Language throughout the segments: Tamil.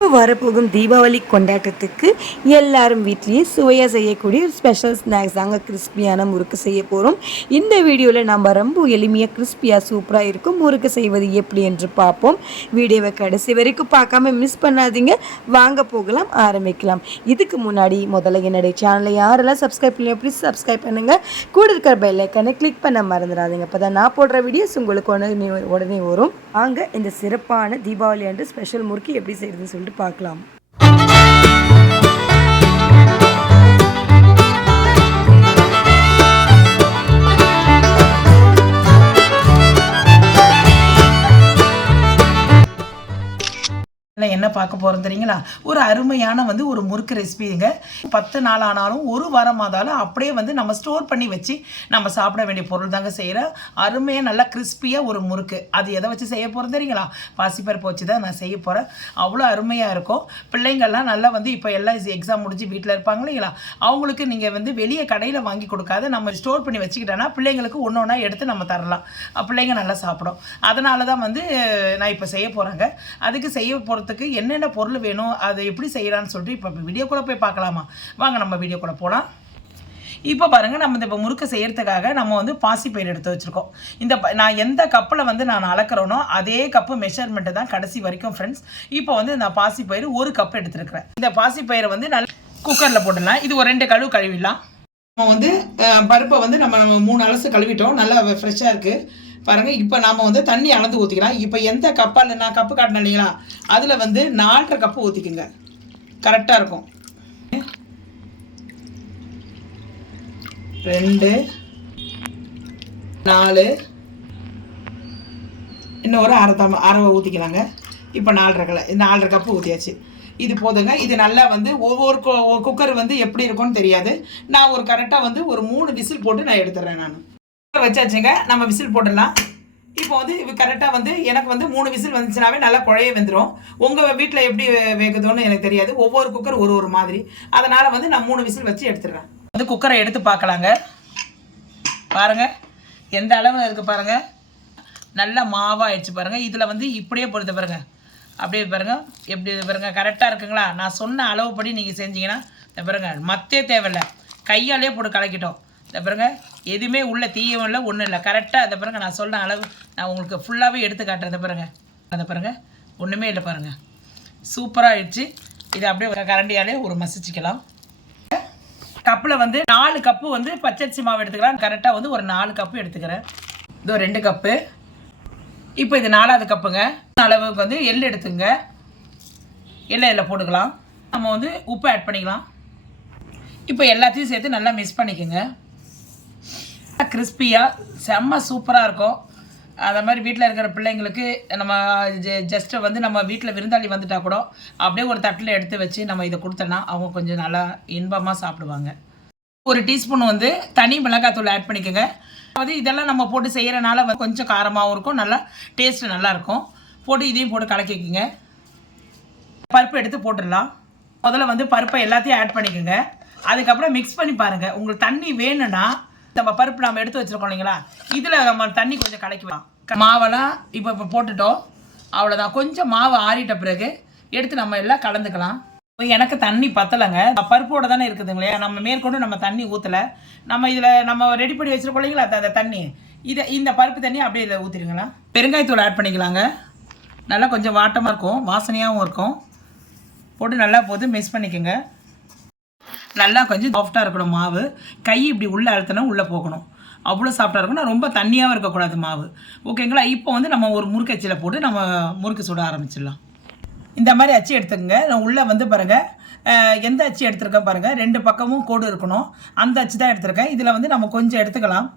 வரப்போகும் தீபாவளி கொண்டாட்டத்துக்கு எல்லாரும் வீட்லேயே சுவையாக செய்யக்கூடிய ஒரு ஸ்பெஷல் ஸ்நாக்ஸ் தாங்க கிறிஸ்பியான முறுக்கு செய்ய போகிறோம். இந்த வீடியோவில் நம்ம ரொம்ப எளிமையாக கிறிஸ்பியாக சூப்பராக இருக்கும் முறுக்கு செய்வது எப்படி என்று பார்ப்போம். வீடியோவை கடைசி வரைக்கும் பார்க்காம மிஸ் பண்ணாதீங்க. வாங்க போகலாம், ஆரம்பிக்கலாம். இதுக்கு முன்னாடி முதல்ல என்னுடைய சேனலை யாரெல்லாம் சப்ஸ்கிரைப் பண்ணி ப்ளீஸ் சப்ஸ்கிரைப் பண்ணுங்கள். கூட இருக்கிற பெல் ஐக்கானை கிளிக் பண்ண மறந்துடாதீங்க. அப்போ தான் நான் போடுற வீடியோஸ் உங்களுக்கு உடனே வரும். வாங்க இந்த சிறப்பான தீபாவளி அன்று ஸ்பெஷல் முறுக்கு எப்படி செய்யறதுன்னு சொல்லிட்டு பார்க்கலாம். என்ன பார்க்க போகிறோம் தெரியுங்களா? ஒரு அருமையான ஒரு முறுக்கு ரெசிபிங்க. 10 நாள் ஆனாலும் ஒரு வாரம் ஆனாலும் அப்படியே நம்ம ஸ்டோர் பண்ணி வச்சு நம்ம சாப்பிட வேண்டிய பொருள் தாங்க செய்கிறேன். அருமையாக நல்லா கிறிஸ்பியாக ஒரு முறுக்கு. அது எதை வச்சு செய்ய போகிறோம் தெரியுங்களா? பாசிப்பருப்பு வச்சு தான் நான் செய்ய போகிறேன். அவ்வளோ அருமையாக இருக்கும். பிள்ளைங்கள்லாம் நல்லா இப்போ எல்லாம் எக்ஸாம் முடிஞ்சு வீட்டில் இருப்பாங்க இல்லைங்களா? அவங்களுக்கு நீங்கள் வெளியே கடையில் வாங்கி கொடுக்காத நம்ம ஸ்டோர் பண்ணி வச்சுக்கிட்டோன்னா பிள்ளைங்களுக்கு ஒன்று ஒன்றா எடுத்து நம்ம தரலாம். பிள்ளைங்க நல்லா சாப்பிடும். அதனால தான் நான் இப்போ செய்ய போகிறேங்க. அதுக்கு செய்ய போகிறதுக்கு என்னென்ன பொருள் வேணும், அதை எப்படி செய்யலான்னு சொல்லிட்டு இப்போ வீடியோக்குள்ளே போய் பார்க்கலாமா? வாங்க நம்ம வீடியோக்குள்ளே போகலாம். இப்போ பாருங்கள், நம்ம இந்த முறுக்கு செய்கிறதுக்காக நம்ம பாசிப்பயிறு எடுத்து வச்சுருக்கோம். நான் எந்த கப்பில் நான் அளக்கிறேனோ அதே கப்பு மெஷர்மெண்ட்டு தான் கடைசி வரைக்கும் ஃப்ரெண்ட்ஸ். இப்போ நான் பாசிப்பயிறு 1 கப் எடுத்துருக்கிறேன். இந்த பாசிப்பயிரை நல்லா குக்கரில் போட்டுடலாம். இது ஒரு 2 கழுவு கழுவிடலாம். நம்ம பருப்பை நம்ம 3 அலசு கழுவிட்டோம். நல்லா ஃப்ரெஷ்ஷாக இருக்குது பாருங்கள். இப்போ நாம் தண்ணி அளந்து ஊற்றிக்கலாம். இப்போ எந்த கப்பால் நான் கப்பு காட்டினேன் இல்லைங்களா, அதில் 4.5 கப்பு ஊற்றிக்குங்க. கரெக்டாக இருக்கும். 2 4 இன்னும் ஒரு அரை ஊற்றிக்கலாங்க. இப்போ 4.5 கப்பு ஊற்றியாச்சு. இது போதுங்க. இது நல்லா ஒவ்வொரு குக்கர் எப்படி இருக்கும்னு தெரியாது. நான் ஒரு கரெக்டாக ஒரு 3 விசில் போட்டு நான் எடுத்துடுறேன். நான் வச்சாச்சுங்க. நம்ம விசில் போட்டுடலாம். இப்போ இது கரெக்டாக எனக்கு 3 விசில் வந்துச்சுனாவே நல்லா குழைய வெந்துடும். உங்கள் வீட்டில் எப்படி வேகுதோன்னு எனக்கு தெரியாது. ஒவ்வொரு குக்கர் ஒரு மாதிரி. அதனால் நான் 3 விசில் வச்சு எடுத்துடுறேன். குக்கரை எடுத்து பார்க்கலாங்க. பாருங்கள் எந்த அளவு இருக்குது பாருங்கள். நல்லா மாவாகிடுச்சு பாருங்கள். இதில் இப்படியே பொறுத்த பாருங்கள். அப்படியே பாருங்கள் எப்படி பாருங்கள். கரெக்டாக இருக்குங்களா? நான் சொன்ன அளவுப்படி நீங்கள் செஞ்சீங்கன்னா பாருங்கள், மத்தே தேவையில்லை, கையாலே போட்டு கலக்கிட்டோம். இந்த பாருங்க, எதுவுமே உள்ள தீயும் இல்லை, ஒன்றும் இல்லை. கரெக்டாக அதை பாருங்கள். நான் சொல்கிற அளவு நான் உங்களுக்கு ஃபுல்லாகவே எடுத்து காட்டுறதை பாருங்கள். அதை பாருங்கள், ஒன்றுமே இல்லை பாருங்கள். சூப்பராக ஆயிடுச்சு. இதை அப்படியே கரண்டியாலே ஒரு மசிச்சிக்கலாம். கப்பில் 4 கப்பு பச்சரிசி மாவு எடுத்துக்கலாம். கரெக்டாக ஒரு 4 கப்பு எடுத்துக்கிறேன். இதோ 2 கப்பு. இப்போ இது 4வது கப்புங்க. அளவுக்கு எள்ளு எடுத்துங்க. எள்ளை போட்டுக்கலாம். நம்ம உப்பு ஆட் பண்ணிக்கலாம். இப்போ எல்லாத்தையும் சேர்த்து நல்லா மிக்ஸ் பண்ணிக்கோங்க. கிறிஸ்பியாக செம்ம சூப்பராக இருக்கும். அதை மாதிரி வீட்டில் இருக்கிற பிள்ளைங்களுக்கு நம்ம ஜஸ்ட்டு நம்ம வீட்டில் விருந்தாளி வந்துட்டால் கூட அப்படியே ஒரு தட்டில் எடுத்து வச்சு நம்ம இதை கொடுத்தோன்னா அவங்க கொஞ்சம் நல்லா இன்பமாக சாப்பிடுவாங்க. 1 டீஸ்பூன் தனி மிளகாத்தூள் ஆட் பண்ணிக்கோங்க. இதெல்லாம் நம்ம போட்டு செய்கிறனால கொஞ்சம் காரமாகவும் இருக்கும், நல்லா டேஸ்ட்டு நல்லாயிருக்கும். போட்டு இதையும் போட்டு கலக்கிக்கோங்க. பருப்பு எடுத்து போட்டுடலாம். முதல்ல பருப்பை எல்லாத்தையும் ஆட் பண்ணிக்கோங்க. அதுக்கப்புறம் மிக்ஸ் பண்ணி பாருங்கள். உங்களுக்கு தண்ணி வேணும்னா நம்ம பருப்பு நம்ம எடுத்து வச்சுருக்கோம் இல்லைங்களா, இதில் நம்ம தண்ணி கொஞ்சம் கலக்கிக்கலாம். மாவெல்லாம் இப்போ போட்டுட்டோம். அவ்வளோதான். கொஞ்சம் மாவு ஆறிட்ட பிறகு எடுத்து நம்ம எல்லாம் கலந்துக்கலாம். எனக்கு தண்ணி பத்தலைங்க. பருப்போடு தானே இருக்குதுங்களே, நம்ம மேற்கொண்டு நம்ம தண்ணி ஊற்றலை. நம்ம இதில் நம்ம ரெடி பண்ணி வச்சுருக்கோம் இல்லைங்களா அந்த தண்ணி, இந்த பருப்பு தண்ணி அப்படியே இதில் ஊற்றிடுங்களா. பெருங்காயத்தூள் ஆட் பண்ணிக்கலாங்க. நல்லா கொஞ்சம் வாட்டமாக இருக்கும், வாசனையாகவும் இருக்கும். போட்டு நல்லா மிக்ஸ் பண்ணிக்கோங்க. நல்லா கொஞ்சம் சாஃப்டாக இருக்கணும் மாவு. கை இப்படி உள்ளே அழுத்தினா உள்ளே போகணும். அவ்வளோ சாஃப்டாக இருக்கணும். ரொம்ப தண்ணியாகவும் இருக்கக்கூடாது மாவு. ஓகேங்களா? இப்போ நம்ம ஒரு முறுக்கு அச்சில் போட்டு நம்ம முறுக்கு சுட ஆரம்பிச்சிடலாம். இந்த மாதிரி அச்சு எடுத்துக்கோங்க. நான் உள்ளே பாருங்கள், எந்த அச்சு எடுத்துருக்கேன் பாருங்கள். 2 பக்கமும் கோடு இருக்கணும். அந்த அச்சு தான் எடுத்துருக்கேன். இதில் நம்ம கொஞ்சம் எடுத்துக்கலாம்.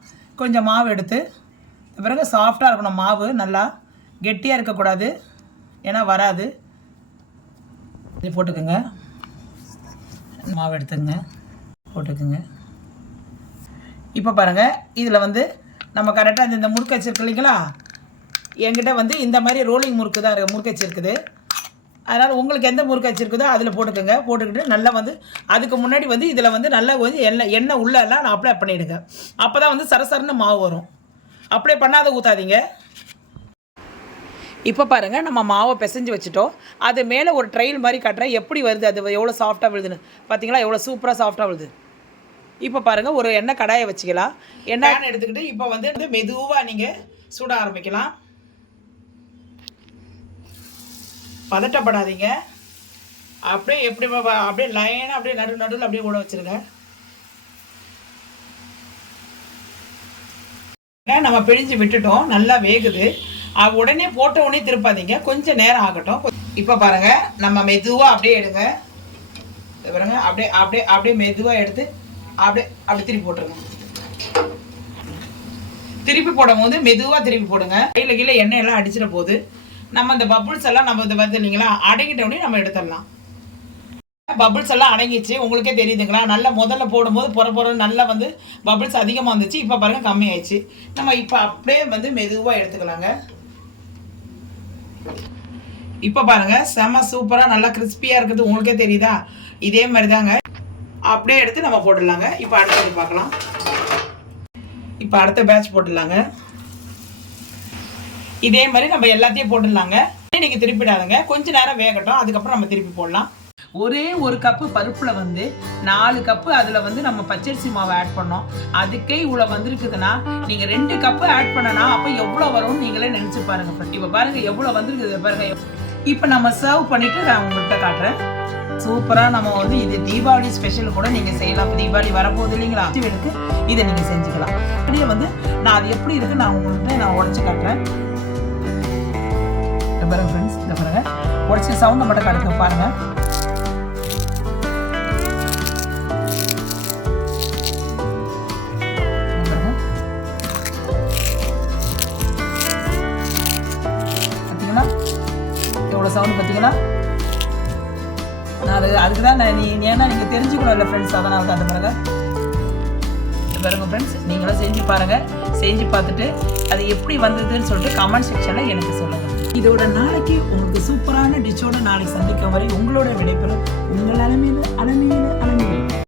கொஞ்சம் மாவு எடுத்து பிறகு சாஃப்டாக இருக்கணும் மாவு. நல்லா கெட்டியாக இருக்கக்கூடாது, ஏன்னா வராது. இது போட்டுக்கோங்க. மாவு எடுத்துங்க, போட்டுக்குங்க. இப்போ பாருங்கள், இதில் நம்ம கரெக்டாக இந்த முறுக்கு வச்சுருக்கு இல்லைங்களா, என்கிட்ட இந்த மாதிரி ரோலிங் முறுக்கு தான் முறுக்கு வச்சுருக்குது. அதனால் உங்களுக்கு எந்த முறுக்கு வச்சுருக்குதோ அதில் போட்டுக்கோங்க. போட்டுக்கிட்டு நல்லா அதுக்கு முன்னாடி இதில் நல்லா எண்ணெய் உள்ளெல்லாம் நான் அப்ளை பண்ணிவிடுங்க. அப்போ தான் சரசரன்னு மாவு வரும். அப்ளை பண்ணாத ஊற்றாதீங்க. இப்போ பாருங்கள் நம்ம மாவை பிசைஞ்சு வச்சுட்டோம். அது மேலே ஒரு ட்ரையல் மாதிரி காட்டுறேன் எப்படி வருது, அது எவ்வளோ சாஃப்டாக விழுதுன்னு. பார்த்தீங்களா எவ்வளோ சூப்பராக சாஃப்டாக விழுது. இப்போ பாருங்கள் ஒரு எண்ணெய் கடாயை வச்சுக்கலாம். எண்ணெய் எடுத்துக்கிட்டு இப்போ வந்து மெதுவாக நீங்கள் சூட ஆரம்பிக்கலாம். பதட்டப்படாதீங்க. அப்படியே எப்படி அப்படியே லைனாக அப்படியே நடுவில் அப்படியே ஊட வச்சுருங்க. நம்ம பிழிஞ்சு விட்டுட்டோம், நல்லா வேகுது. உடனே போட்ட உடனே திருப்பாதீங்க, கொஞ்சம் நேரம் ஆகட்டும். இப்போ பாருங்கள் நம்ம மெதுவாக அப்படியே எடுங்க. பாருங்க அப்படியே அப்படியே அப்படியே மெதுவாக எடுத்து அப்படியே அப்படி திருப்பி போட்டுருங்க. திருப்பி போடும் போது மெதுவாக திருப்பி போடுங்க. கையில் கீழே எண்ணெய் எல்லாம் அடிச்சிட போகுது. நம்ம இந்த பபுள்ஸ் எல்லாம் நம்ம இந்த வருது இல்லைங்களா, அடங்கிட்ட உடனே நம்ம எடுத்துடலாம். பபுள்ஸ் எல்லாம் அடங்கிச்சு, உங்களுக்கே தெரியுதுங்களா. நல்லா முதல்ல போடும்போது பொற நல்லா வந்து பபுள்ஸ் அதிகமாக வந்துச்சு. இப்போ பாருங்கள் கம்மி ஆயிடுச்சு. நம்ம இப்போ அப்படியே வந்து மெதுவாக எடுத்துக்கலாங்க. இப்போ பாருங்கள் செம சூப்பராக நல்லா கிறிஸ்பியாக இருக்குது, உங்களுக்கே தெரியுதா. இதே மாதிரி தாங்க அப்படியே எடுத்து நம்ம போட்டுடலாங்க. இப்போ அடுத்தது பார்க்கலாம். இப்போ அடுத்த பேட்ச் போட்டுடலாங்க. இதே மாதிரி நம்ம எல்லாத்தையும் போட்டுடலாங்க. நீங்கள் திருப்பிடாதுங்க, கொஞ்சம் நேரம் வேகட்டும், அதுக்கப்புறம் நம்ம திருப்பி போடலாம். ஒரே ஒரு கப்பு பருப்பில் வந்து 4 கப்பு அதில் வந்து நம்ம பச்சரிசி மாவை ஆட் பண்ணோம். அதுக்கே இவ்வளோ வந்திருக்குதுன்னா நீங்கள் 2 கப்பு ஆட் பண்ணனா அப்போ எவ்வளோ வரும்னு நீங்களே நினச்சி பாருங்கள். இப்போ பாருங்கள் எவ்வளோ வந்திருக்குது பாருங்கள். இப்போ நம்ம சர்வ் பண்ணிவிட்டு நான் உங்கள்கிட்ட காட்டுறேன். சூப்பராக நம்ம வந்து இது தீபாவளி ஸ்பெஷல் கூட நீங்கள் செய்யலாம். தீபாவளி வரப்போகுது இல்லைங்களா, எடுத்து இதை நீங்கள் செஞ்சுக்கலாம். அப்படியே வந்து நான் அது எப்படி இருக்குது நான் உங்கள்கிட்ட நான் உடச்சி காட்டுறேன். பாருங்கள் ஃப்ரெண்ட்ஸ், இந்த பாருங்கள் உடச்சி சவுண்டை மட்டும் கிடைக்க பாருங்கள். பார்த்தீங்கன்னா எவ்வளோ சவுண்டு பார்த்தீங்கன்னா. நான் அதுக்கு தான் ஏன்னா நீங்கள் தெரிஞ்சுக்கணும் இல்லை ஃப்ரெண்ட்ஸ், அதனால தான் அந்த பாருங்கள். பாருங்க ஃப்ரெண்ட்ஸ், நீங்களும் செஞ்சு பாருங்கள். செஞ்சு பார்த்துட்டு அது எப்படி வந்ததுன்னு சொல்லிட்டு கமெண்ட் செக்ஷனில் எனக்கு சொல்லுங்கள். இதோட நாளைக்கு உங்களுக்கு சூப்பரான டிஷ்ஷோட நாளைக்கு சந்திக்கும் வரை உங்களோட விடைபெறும் உங்கள் அலமையில்